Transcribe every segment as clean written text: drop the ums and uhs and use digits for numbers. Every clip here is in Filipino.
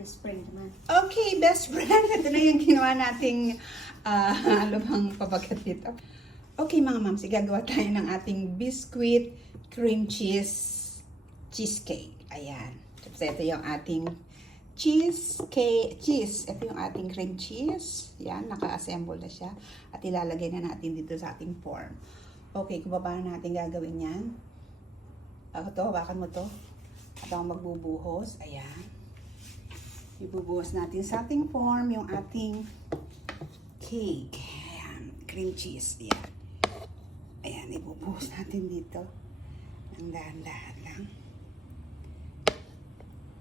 best friend naman. Okay, best friend. Ito na yung ginawa nating alubang pabagat dito. Okay mga mams, gagawa tayo ng ating biscuit cream cheesecake. Ayan. So, ito yung ating cheese. Ito yung ating cream cheese. Yan, naka-assemble na siya. At ilalagay na natin dito sa ating form. Okay, kung paano natin gagawin yan. Hawakan mo to. At ako magbubuhos. Ayan. Ibubuhos natin sa ating form yung ating cake. Ayan, cream cheese. Ayan. Ayan, ibubuhos natin dito. Ang dahan-dahan lang.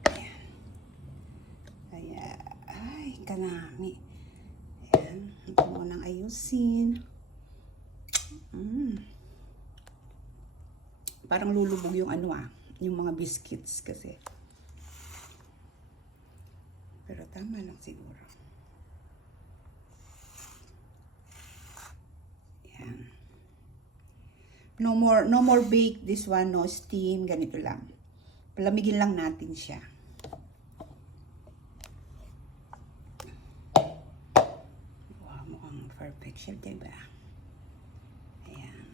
Ayan. Ayan. Ay, kanami. Ayan. Ito munang ayusin. Parang lulubog yung yung mga biscuits kasi. Pero tama lang siguro. Ayan. No more bake this one, no steam, ganito lang. Palamigin lang natin siya. Wow, mukhang perfect siya, diba? Ayan.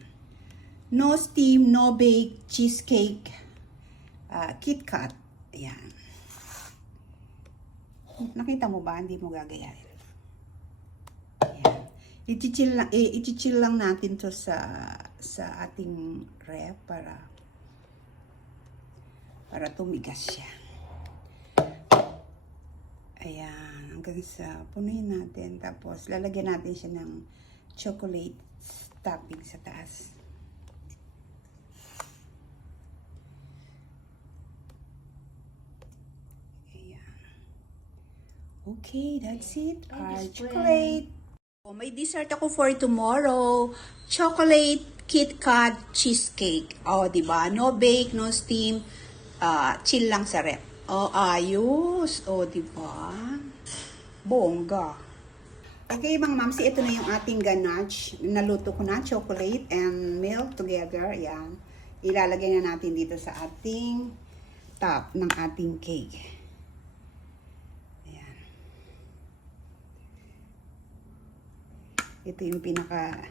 No steam, no bake, cheesecake, KitKat. Ayan. Nakita mo ba? Hindi mo gagayahin. Ayan. I-chill lang natin to sa ating ref para tumigas siya. Ayan. Hanggang sa punuin natin. Tapos lalagyan natin siya ng chocolate topping sa taas. Okay, that's it. Our chocolate. Oh, may dessert ako for tomorrow. Chocolate KitKat cheesecake. Oh, di ba? No bake, no steam. Chill lang sa rep. Oh, ayos. Oh, di ba? Bongga. Okay, mga mamsi, ito na yung ating ganache. Naluto ko na chocolate and milk together. Ayan. Ilalagay na natin dito sa ating top ng ating cake. Ito yung pinaka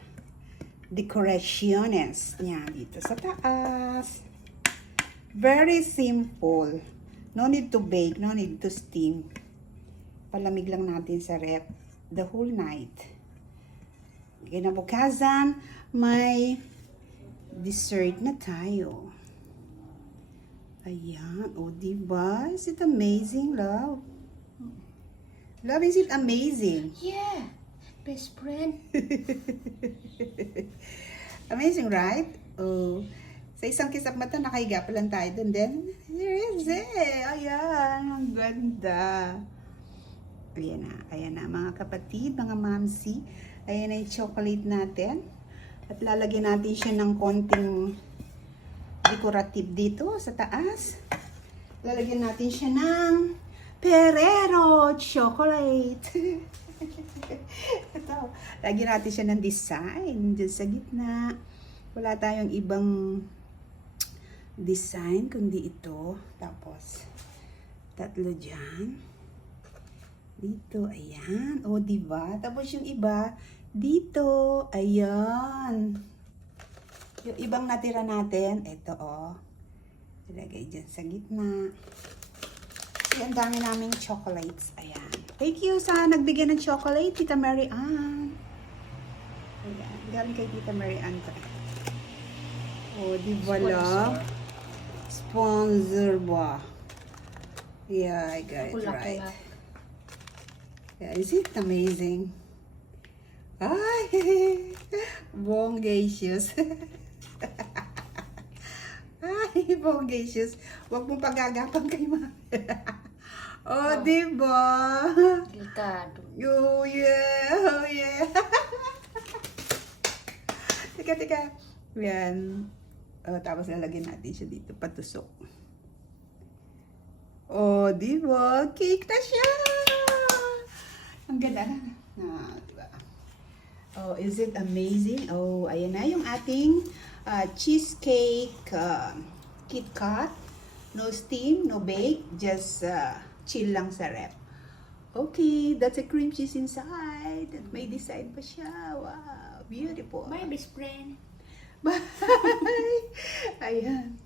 decorations niya dito sa taas. Very simple. No need to bake, no need to steam. Palamig lang natin sa ref the whole night. Kinabukasan, may dessert na tayo. Ayan. O, diba? Is it amazing, love? Love, is it amazing? Yeah! Best friend. Amazing, right? Oh. Sa isang kisap mata, nakahiga pa lang tayo dun. Then, here is it. Ayan, ang ganda. Ayan na, mga kapatid, mga mamsi. Ayan na yung chocolate natin. At lalagyan natin siya ng konting decorative dito sa taas. Lalagyan natin siya ng Ferrero chocolate. Ito, lagyan natin siya ng design dyan sa gitna. Wala tayong ibang design kundi ito. Tapos, tatlo dyan. Dito, ayan. O, diba? Tapos yung iba, dito, ayan. Yung ibang natira natin, ito, ilagay dyan sa gitna. Ang dami naming chocolates. Ayan. Thank you sa nagbigay ng chocolate, Tita Mary Ann. Ayan. Galing kay Tita Mary Ann. Oh, di ba lang? Sponsor ba? Yeah, I got it right. Yeah, is it amazing? Ay! Bongacious. Ay, bongacious. Huwag mong pagagapang kay ma. Oh, diba? Delikado. Oh, yeah. Oh, yeah. Teka. Yan. Oh, tapos lalagyan natin siya dito, patusok. Oh, diba? Cake na siya! Ang ganda na. Diba? Oh, is it amazing? Oh, ayan na yung ating cheesecake KitKat. No steam, no bake, just chill lang sa rep. Okay, that's a cream cheese inside. At may design pa siya. Wow, beautiful. Bye, best friend. Bye! Ayan.